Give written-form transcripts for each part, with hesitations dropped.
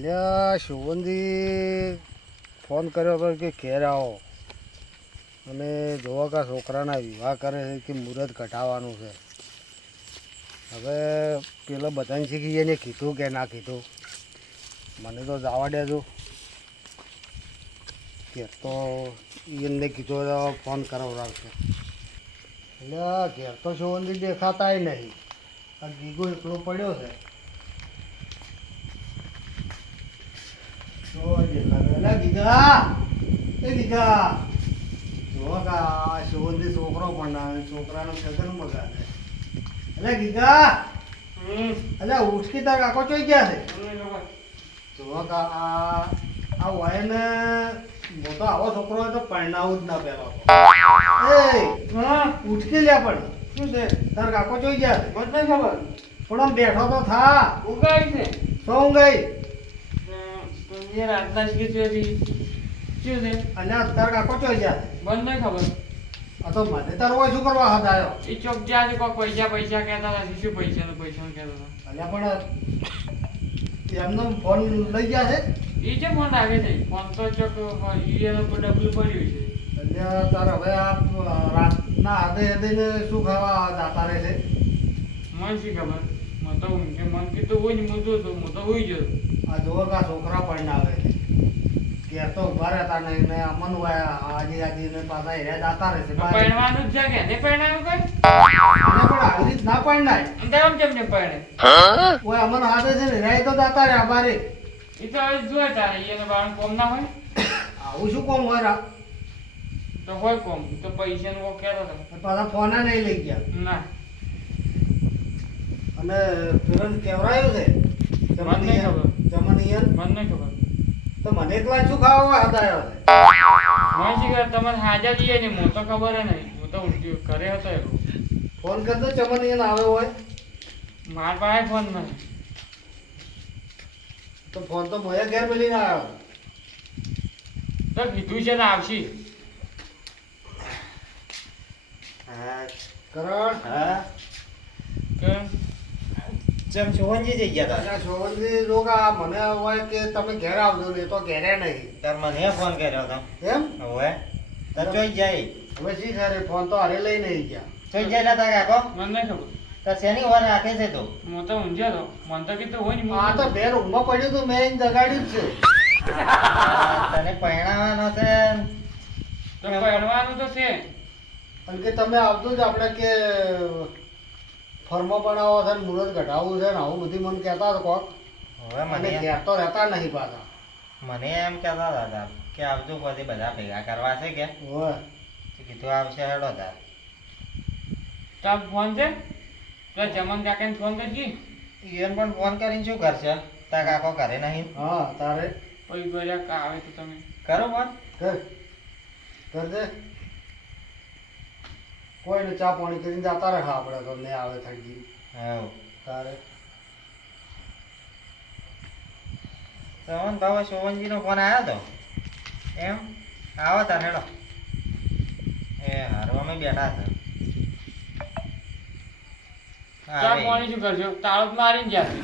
અલ્યા શોભનજી ફોન કર્યો હતો કે ઘેર આવો અને જોવા કા છોકરાના વિવાહ કરે છે કે મુહૂર્ત ઘટાડવાનું છે. હવે પેલા બધાને શીખી એને કીધું કે ના કીધું મને તો જવા દેજો. ઘેર તો એને કીધું તો ફોન કરાવડાવશે. એટલે ઘેર તો શોભનજી દેખાતાય નહીં. આ ગીગો એકલો પડ્યો છે. છોકરો પણ છોકરાનો સગન મગાવે. એટલે ગીગા એટલે ઉઠકી તાર કાકો ચોઈ ગયા છે. જો આ વાય ને મોટો આવો છોકરો હોય તો પરણાવું જ ના પેલો. ઉઠકી લે પણ શું છે તાર કાકો ચોઈ ગયા છે. મને ખબર પણ આમ બેઠો તો થા. ઊંઘાઈ છે. શું ઊંઘાઈ? રાતના શું છે અલ્યા તાર કાકો ચોઈ ગયા બંધ નહીં ખબર. આ તો મને તાર હોય શું કરવા હાથ આવ્યો? એ ચોક જ્યાં કોઈ પૈસા કહેતા હતા. શું પૈસા કહેતા હતા? અલ્યા પણ એમનો ફોન લઈ ગયા છે. એ જે ફોન આવે છે ફોન તો ચોક ડબલું પડ્યું છે. અલ્યા તાર હવે આ રાતના હદે શું ખાવા જાતા રહે છે? મને શી ખબર. મને તો મન કીધું હોય ને હું તો હોઈ ગયો. આ જોવો કા છોકરા પરણાવે છે. ઘેર તો ઉભા રહેતા નહીં ને અમન હોય આજે ને પાછા હેર્યા જાતા રહેશે. પરણવાનું જ છે કે નહીં પરણાવ્યું કઈ? પણ આવી રીત ના પરણાય. અંધારામ કેમ ને પરણે? ઓય અમન હાથે છે ને હેર્યા તો જાતા રહ્યા બારે. એ તો હવે જોઈ તારે એને બાર કોમ ના હોય. આવું શું કોમ હોય રા? તો હોય કોમ તો પૈસા નું કહેતો હતો. પાછા ફોન નહીં લઈ ગયા. ના અને પેલો કેવરાયું છે મને ખબર. તો મને એકલા શું ખાવા હાથ આવ્યો છે? તમને હાજર જઈએ ને હું તો ખબર નહીં. હું તો ઘરે હતો એટલું. ફોન કરતો ચમન આવે હોય માર પાસે ફોન નહીં. તો ફોન તો મોયા ઘેર મેલીને આવ્યો. તો કીધું છે ને આવશી. હા કરણ. હા કરણ જેમ શોભનજી જઈ ગયા હતા. શોભનજી લોકા મને હોય કે તમે ઘેર આવજો ને તો ઘેરે નહીં. તાર મને ફોન કર્યો હતો. એમ હવે તાર ચોઈ જાય. હવે શી કરે ફોન તો હારે લઈ નહીં ગયા. ચોઈ જાય તા કાકો મને ખબર. તાર શેની વાર રાખે છે તું? હું તો ઊંઘ્યો તો. મને તો કીધું હોય ને આ તો બેર ઊંઘમાં પડ્યું તું મેં જગાડ્યું જ છે. તને પરણાવવાનો છે તો પરણવાનું તો છે પણ કે તમે આવજો જ આપણે કે ફર્મો બનાવો છે ને મુહૂર્ત ઘટાડવું છે ને આવું બધી મને કહેતા હતા કોક. હવે મને ઘેર તો રહેતા નહીં પાછા. મને એમ કહેતા હતા કે આવજો પછી બધા ભેગા કરવા છે કે હોય કીધું આવશે હેડો તાર. તાર ફોન છે તો જમન કાકાને ફોન કરજી. એને પણ ફોન કરીને શું કરશે? તાર કાકો કરે નહીં. હા તારે પછી બોલ્યા આવે તો તમે કરો ફોન કરજે. કોઈને ચા પાણી કરીને જતા રહે આપણે તો નહીં આવે થકી. હા તારે શ્રવણ બાબા શોભનજીનો ફોન આવ્યો હતો. એમ આવો તાર હેડો. એ હારું અમે બેઠા છે. ચા પાણી શું કરજો? તાળું મારીને ગયા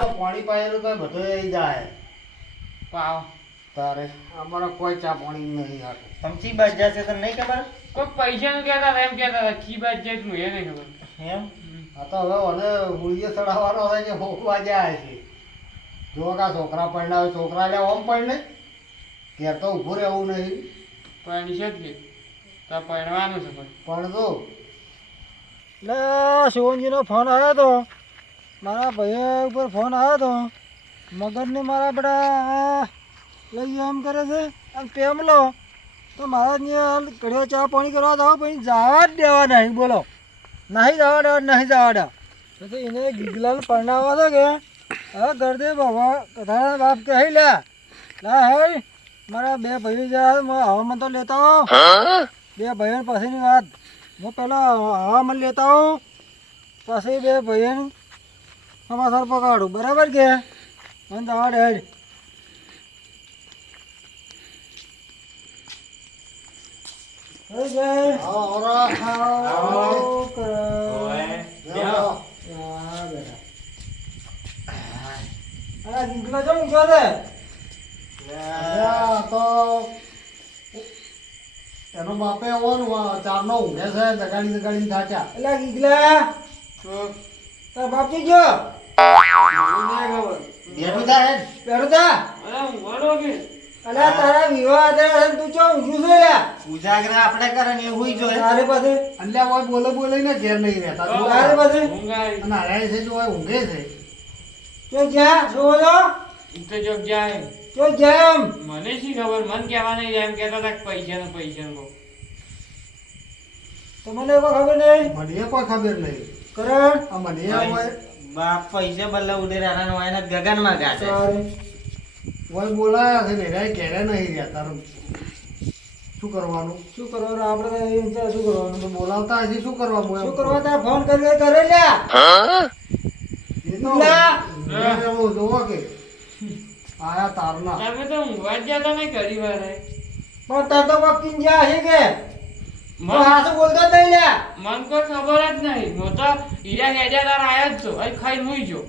તો પાણી પાયેલું તો બધું આવી જાય. પાવ તારે અમારે કોઈ ચા પાણી નહીં આપે. સમજી બાજ જશે તને નહીં ખબર? કોઈ પૈસા નું કહેતા હતા એમ કહેતા હતા કી બાજ જાય હું એ નહીં ખબર. એમ આ તો હવે મને હોળીએ ચડાવવાનો હોય કે હોકવા જાય છે. જો કા છોકરા પરણાવે છોકરા લે ઓમ પરણે ઘેર તો ઊભું રહેવું નહીં. પરણી છે જ કે તો પરણવાનું છે પણ તો એટલે શિવનજીનો ફોન આવ્યો હતો. મારા ભાઈ ઉપર ફોન આવ્યો હતો. મગજને મારા બધા લઈ એમ કરે છે અને પેમલો તો મારા ઘડિયા ચા પાણી કરવા જાવ પછી જવા જ દેવા નહીં. બોલો નહીં જવા દેવા નહીં જવા દે. પછી એને ગીગલાલ પરણાવવા છે કે હવે ગરદે બાબા કથાના બાપ કે હઈ લે હે મારા બે ભાઈ જાય હવામાન તો લેતા હો. બે ભાઈઓ પછીની વાત હું પહેલાં હવામાન લેતા હોઉં પછી બે ભાઈઓને સમાચાર પકાડું. બરાબર કે મને જવા દે હેડ. આ ગીગલો જો ઊંઘો છે તો એનો બાપે આવવાનું ચારનો ઊંઘે છે જગાડી થાચા એટલે ગીગલા તાર બાપજી જો બેઠું થાય પેરો તા અલ્યા તારા વિવાહ હતા તું ચો ઊંઘું છે લ્યા ઉજાગરા આપણે કરે ને એવું જોઈએ તારે પાસે અલ્યા હોય બોલે ને ઘેર નહીં રહેતા તારે પાસે અને હારે છે જો હોય ઊંઘે છે ચો જા જોજો તો જો જાય ચો જેમ મને શી ખબર મન કહેવા નહીં એમ કહેતા હતા પૈસા નો તો મને કોઈ ખબર નહીં મને કોઈ ખબર નહીં કરણ આ મને હોય બાપ પૈસા બલ્લા ઉડે રાના નો એને ગગનમાં ગાશે તારે હોય બોલાયા છે ને રે ઘેરે નહીં રહ્યા તારું શું કરવાનું શું કરવાનું આપણે તો એમ છે શું કરવાનું તો બોલાવતા હજી શું કરવાનું શું કરવા તાર ફોન કરી કરે લ્યા એ તો જોવો કે આયા તારના તમે તો ઊંઘવા જ જતા નહીં ઘડી વાર પણ તાર તો વકીલ જ્યાં છે કે મન હાસુ બોલતો જ નહીં લ્યા મન કોઈ ખબર જ નહીં હું તો હીરા હેજાદાર આયા જ છો અહીં ખાઈ હુઈ જો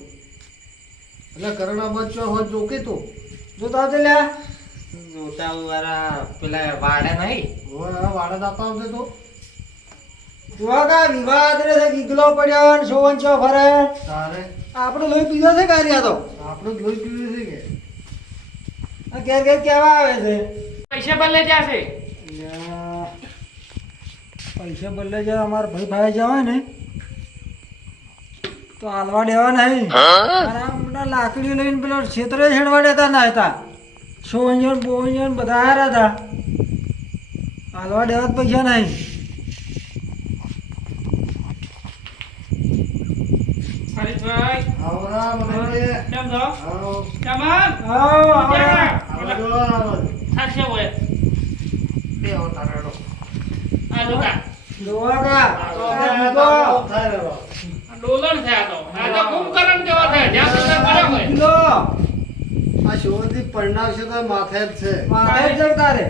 એટલે કરના બચ્ચો હોય જોકે તો જોતા આવજે લ્યા જોતા વાળા પેલા વાડે નહીં હવે વાડે દાતા આવશે તો જોવા કા વિવાદ રે છે ગીગલો પડ્યો ને સોવન છો ફરે તારે આપણે લોહી પીધો છે કાર્યા તો આપણે જ લોહી પીવે છે કે આ ઘેર ઘેર કેવા આવે છે પૈસા બદલે જશે લ્યા, પૈસા બદલે જાય અમારા ભાઈ જવાય ને તો હાલવા દેવા નહીં આરામના લાકડીઓ લઈને પેલો ક્ષેત્રે છેડવા દેતા ના હતા સોંજન બોંજન બધા હારા હતા હાલવા દેવા જ પૈસા નહીં હરીશભાઈ આવરા મને કેમ છો આવો કેમ આવો આવો આવો થાશે હોય બે આવો તારેડો આ લોકા જોવા કા થાય રે ડોલર છે આ તો કુંભકરણ કેવા થાય જ્યાં સુધી બરાબર કિલો આ શોધી પરણાવશે તો માથે જ છે માથે જ તારે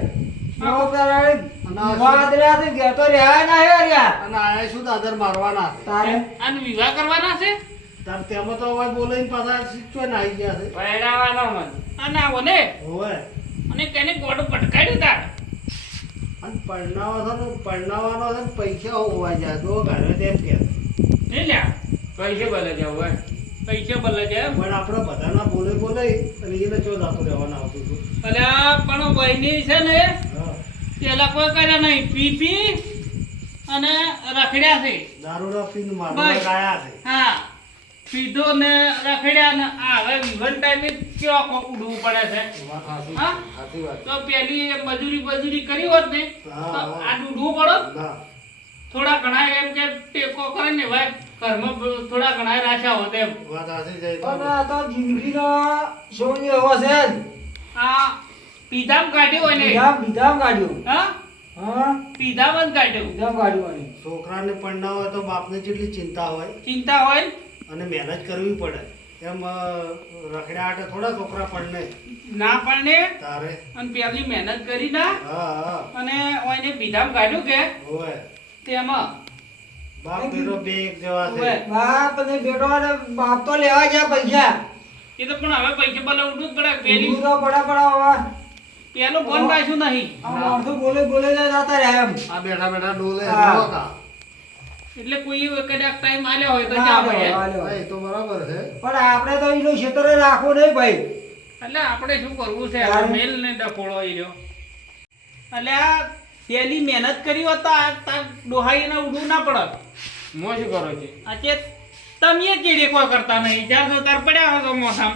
નો તારે અને આ વાત રહ્યા છે કે તો રહ્યા ના હે યાર અને આયા શું દાદર મારવાના છે તારે આનો વિવાહ કરવાના છે તાર તેમાં તો હવે બોલાઈને પાછા શીખજો ને આવી ગયા છે પહેરાવાનો મન આ ના બોલે હોવે અને કેને ગોડો પટકાડ્યું તાર અને પરણાવવાનો છે ને પૈસા હોવા જાય તો ઘરે તેમ કે નહીં લ્યા પૈસા બદલે જાવ હોય પૈસા બદલે જાય પણ આપણે બધાના બોલે અને એને ચો જાતું રહેવાના આવતું હતું અલ્યા પણ વહીની છે ને હા પેલા કોઈ કર્યા નહીં પી અને રખડ્યા છે દારૂના પીને બસ. મારવા ગાયા છે હા પીધો ને રખડ્યા ને આ હવે વિવન ટાઈમે કેવા કોક ઉડવું પડે છે વાત સાચી હા? સાચી વાત તો પેલી એ મજૂરી કરી હોત ને હા, તો હા. આ ડૂડવું પડો ના થોડા ઘણા એમ કે ટેકો કરે ને ભાઈ ઘરમાં થોડા ઘણા રાખ્યા હોત એમ વાત સાચી જાય પણ તો આ તો જિંદગીનો સોની એવો છે જ આ પીધામ કાઢ્યું હોય ને બીધામ કાઢ્યું હા હા પીધામ જ કાઢ્યું બીધામ કાઢ્યું અને છોકરાને પરણાવ હોય તો બાપને જેટલી ચિંતા હોય ચિંતા હોય અને મહેનત કરવી પડે એમ રખડ્યા આટે થોડા છોકરા પરણે ના પણ ને તારે અને પેલી મહેનત કરી ના હા હા અને ઓયને પીધામ કાઢ્યું કે હોવે તેમાં બાપ બેરો બે એક જેવા છે હોવે. બાપ અને બેટો અને બાપ તો લેવા ગયા પૈસા એ તો પણ હવે પૈસા બોલે ઉઠવું જ પડે પેલી ઊંઘું તો પડા હવે પેલું ફોન પાછું નહીં આ માણસો બોલે જતા રહ્યા એમ આ બેઠા બેઠા ડોલે હા. જુઓ કા. એટલે કોઈ કદાચ ટાઈમ આલ્યો હોય તો હા, જા લે, ભાઈ હા, લે. હા, એ તો બરાબર છે પણ આપણે તો એનું ક્ષેત્ર રાખવું નહીં ભાઈ એટલે આપણે શું કરવું છે તારે? મેલ ને ડફોળો ઈ રહ્યો એટલે આ પેલી મહેનત કરી હોત તો આ તાર ડોહાઈને ઉડવું ના પડત મો શું કરો છે આજે તમે ચીડી કોઈ કરતા નહીં જ્યાં તો તાર પડ્યા હો તો મોસામ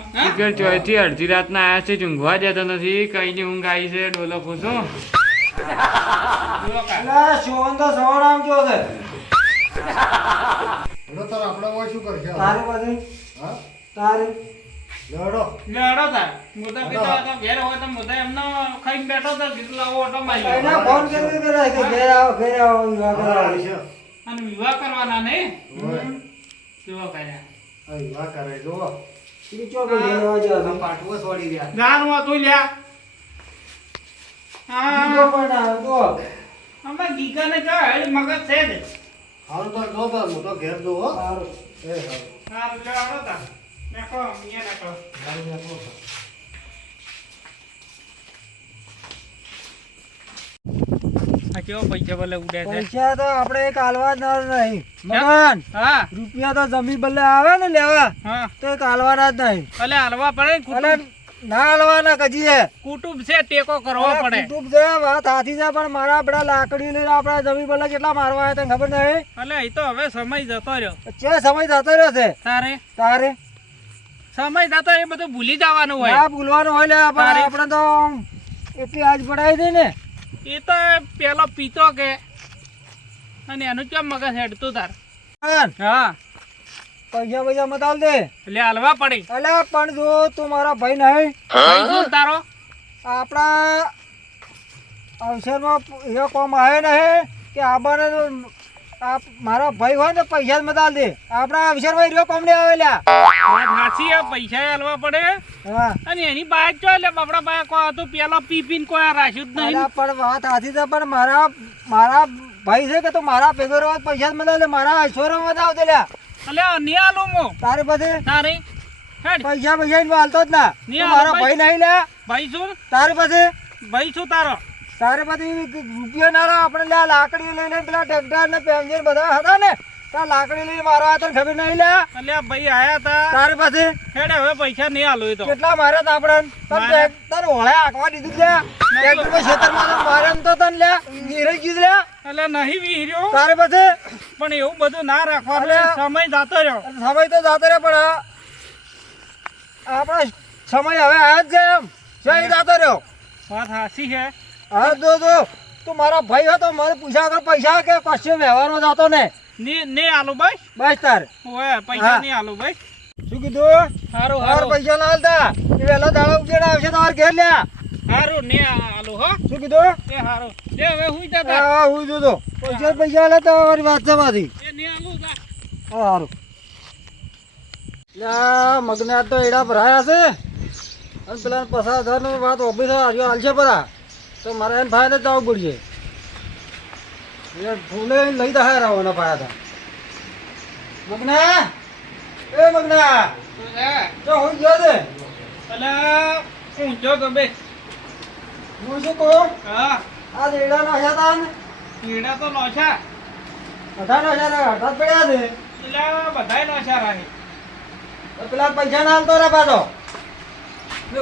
ચોથી અડધી રાતના આયા છે ઊંઘવા જતો નથી કઈ ની ઊંઘ આવી છે ડોલો પૂછો એટલે સોન તો સવાર આમ જો છે હેડો તાર આપણે હવે શું કરશે તારે પાસે હા તારે લેવડો લેડો તાર મોટા પિતા હતા ઘેર હોય તો મોટા એમનો ખાઈને બેઠો તો કેટલા ઓટો મારી એના ફોન કરી કે ઘેર આવો વિવાહ હા, કરાવો છે. અને વિવાહ કરવાના નહીં હોવે. વિવાહ કર્યા હા, વિવાહ કરે જુઓ ઈ ચોક ઘેર આવવા આ જાવ પાટવો છોડી રહ્યા જાનું હતું લ્યા બીજો હા પણ આવે તો અમે ગીગાને કહે મગજ છે જ હારું તો જો તાર મોટો ઘેર જો હો સારું એ હારું સારું લેડો તાર નાખો મિયા નાખો આ કેવો પૈસા ભલે ઉડે છે પૈસા તો આપણે એક હાલવા નહીં મગન હા રૂપિયા તો જમી બદલે આવે ને લેવા હા તો એક હાલવાના જ નહીં. અલે હાલવા પડે ને અને ના હાલવાના કજી હે કુટુંબ છે ટેકો કરવો પડે કુટુંબ છે વાત સાચી છે પણ મારા આપડા લાકડી લઈને આપડા જમી બદલે કેટલા મારવા આવ્યા તને ખબર નહીં? અલે એ તો હવે સમય જતો રહ્યો છે સમય જતો રહ્યો છે તારે સમય જતો એ બધું ભૂલી જવાનું હોય ના ભૂલવાનું હોય લે પણ આપણે તો એટલી આજ પડાવી દે ને એ તો પેલો પીતો કે અને એનું કેમ મગજ હેડતું તાર હા પૈસા મત આલ દે એટલે હાલવા પડી અલ્યા પણ જો તું મારા ભાઈ નહીં ભાઈ શું તારો આપણા અવસરમાં એવો કોમ આવે નહીં કે આપણને મારો ભાઈ હોય ને પૈસા જ મત આલ દે આપણા અવસરમાં એવો કોમ નહીં આવેલા વાત સાચી છે, પૈસા હાલવા પડે હા અને એની બાઈક ચો એટલે બાપડા બાઈક કોઈ હતું પેલો પીપીને કોઈ રાખ્યું જ નહીં અલ્યા પણ વાત સાચી છે પણ મારા ભાઈ છે કે તું મારા ભેગો રહેવા પૈસા જ મત આલ દે મારા અવસરમાં મત આવતે લ્યા એટલે નહીં આલું હું તારે પછી તારી હેડ પૈસા હાલતો જ ના નહીં તું મારો હાલતો ભાઈ નહીં લે ભાઈ શું તારે પછી ભાઈ શું તારો તારે પછી રૂપિયા ના આપણે લે લાકડી લઈને પેલા ટ્રેક્ટર ને પેન્જર બધા હતા ને ત્યાં લાકડી લઈને મારવા હતા ખબર નહીં લે એટલે ભાઈ આયા તા તારે પછી હેડ હવે પૈસા નહીં આલું એ તો કેટલા માર્યા તા આપણે તાર હોળે આંકવા દીધું લે ટ્રેક્ટર માં ખેતરમાં મારે એમ તો તને લે નીરજ ગયું લે એટલે નહીં વીર્યો તારે પછી પણ એવું બધું ના રાખવાનું સમય જતો રહ્યો સમય તો જાતો રે પણ આપણો સમય હવે આ જ છે એમ જઈ જાતો રહ્યો વાત સાચી છે હા જો તું મારા ભાઈ હતો મારે પૂછ્યા આગળ પૈસા કે કશું વ્યવહારનો જતો ને ને આલુ ભાઈ બસ તાર ઓય પૈસા નહીં આલુ ભાઈ શું કીધું હારું મારે હારું પૈસા ના હાલતા એ વહેલો દાડો ઉકેડ આવશે તમારે ઘેર લ્યા હારું ને આલુ હો શું કીધું એ હારું લે હવે હુઈ જતા હા હું જોતો પૈસા હાલે તો મારી વાત છે મારી એ ને આલુ જા હા સારું મગના તો એડા ભરાયા છે અને પેલા 50,000 વાત ઓફિસ હાલશે પરા તો મારે એને ભાઈ જ જવું પડશે ફૂલે લઈ દા રાવવાના પાયા હતા મગના એ મગના તો હું ગયો છે અલા હું જો ગમે હું શું કહું હા આ એડા નાખ્યા હતા ને કીડા તો લોછા 18,000 હઠાત પડ્યા છે એટલે બધાય લોછા રહે તો પેલા પૈસા ના હાલતો રે પાછો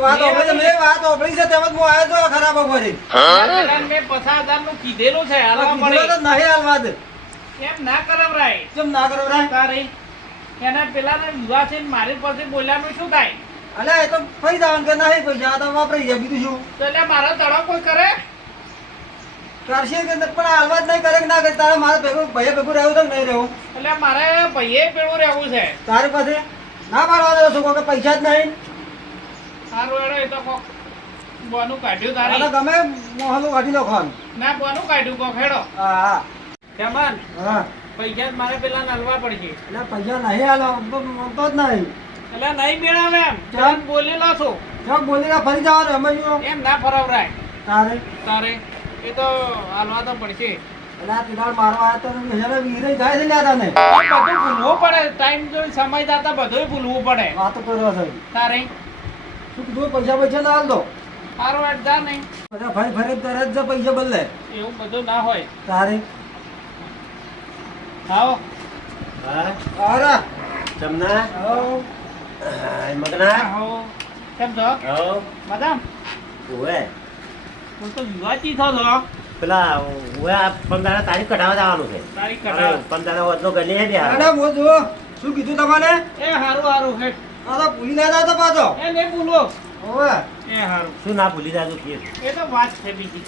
વાત ઓપડી છે તેમજ હું આવ્યો તો ખરાબ બપોરે મેં 50,000 નું કીધેલું છે હાલવા કીધું તો પડે નહીં હાલવા દે એમ ના કરાવરાય કેમ ના કરો રે તારી એના પેલાને વિવાહ છે ને મારી પાસે બોલ્યાનું શું થાય અલે એ તો ફરી જવાનું કે નહીં પૈસા આ તો વાપરી જાય બીજું શું તો એટલે મારો તળો કોઈ કરે કરશે કે પણ હાલવા જ નહીં કરે કે ના કરે તારે મારે ભેગું ભાઈ ભેગું રહેવું તો નહીં રહેવું એટલે મારે ભાઈએ પેલું રહેવું છે તારી પાસે ના પાડવા દે શું કહો કે પૈસા જ નહીં સારું એડો એ તો કોક બોનું કાઢ્યું તારે આને ગમે મોહલું કાઢી લો ખાન ના બોનું કાઢ્યું કોક હેડો હા હા કેમન હા પૈસા જ મારે પેલા નલવા પડશે એટલે પૈસા નહીં હાલો તો જ નહીં એટલે નહીં મેળવે એમ કેમ? તમે બોલેલા છો ચોક બોલી ફરી જવાનું અમે જો એમ ના ફરવરાય તારે તારે એ તો હાલવા તો પડશે એટલે આ તિરાડ મારવા આવ્યા તો હેરે વીરે જાય છે લ્યા તને બધું ભૂલવું પડે ટાઈમ જોઈ સમય જતા બધું ભૂલવું પડે વાતો કરવા છે તારે શું કીધું પૈસા ના હાલ દો સારું એટ જા નહીં બધા ભાઈ ફરે તરત જ પૈસા બદલે એવું બધું ના હોય તારે આવો અરે જમના આવો મગના આવો કેમ છો હો મજામ ઓએ હું તો વિવાચી થયો પેલા ઓએ આ 15 તારીખ કઢાવવા જવાનું છે તારીખ કઢાવ 15 વધનો ગલી હે બે અરે મો જો શું કીધું તમારે એ હારું હારું હે આ તો ભૂલી ના તો પાછો એ નહીં ભૂલો ઓવે એ હારું શું ના ભૂલી જાજો કે એ તો વાત છે બીજી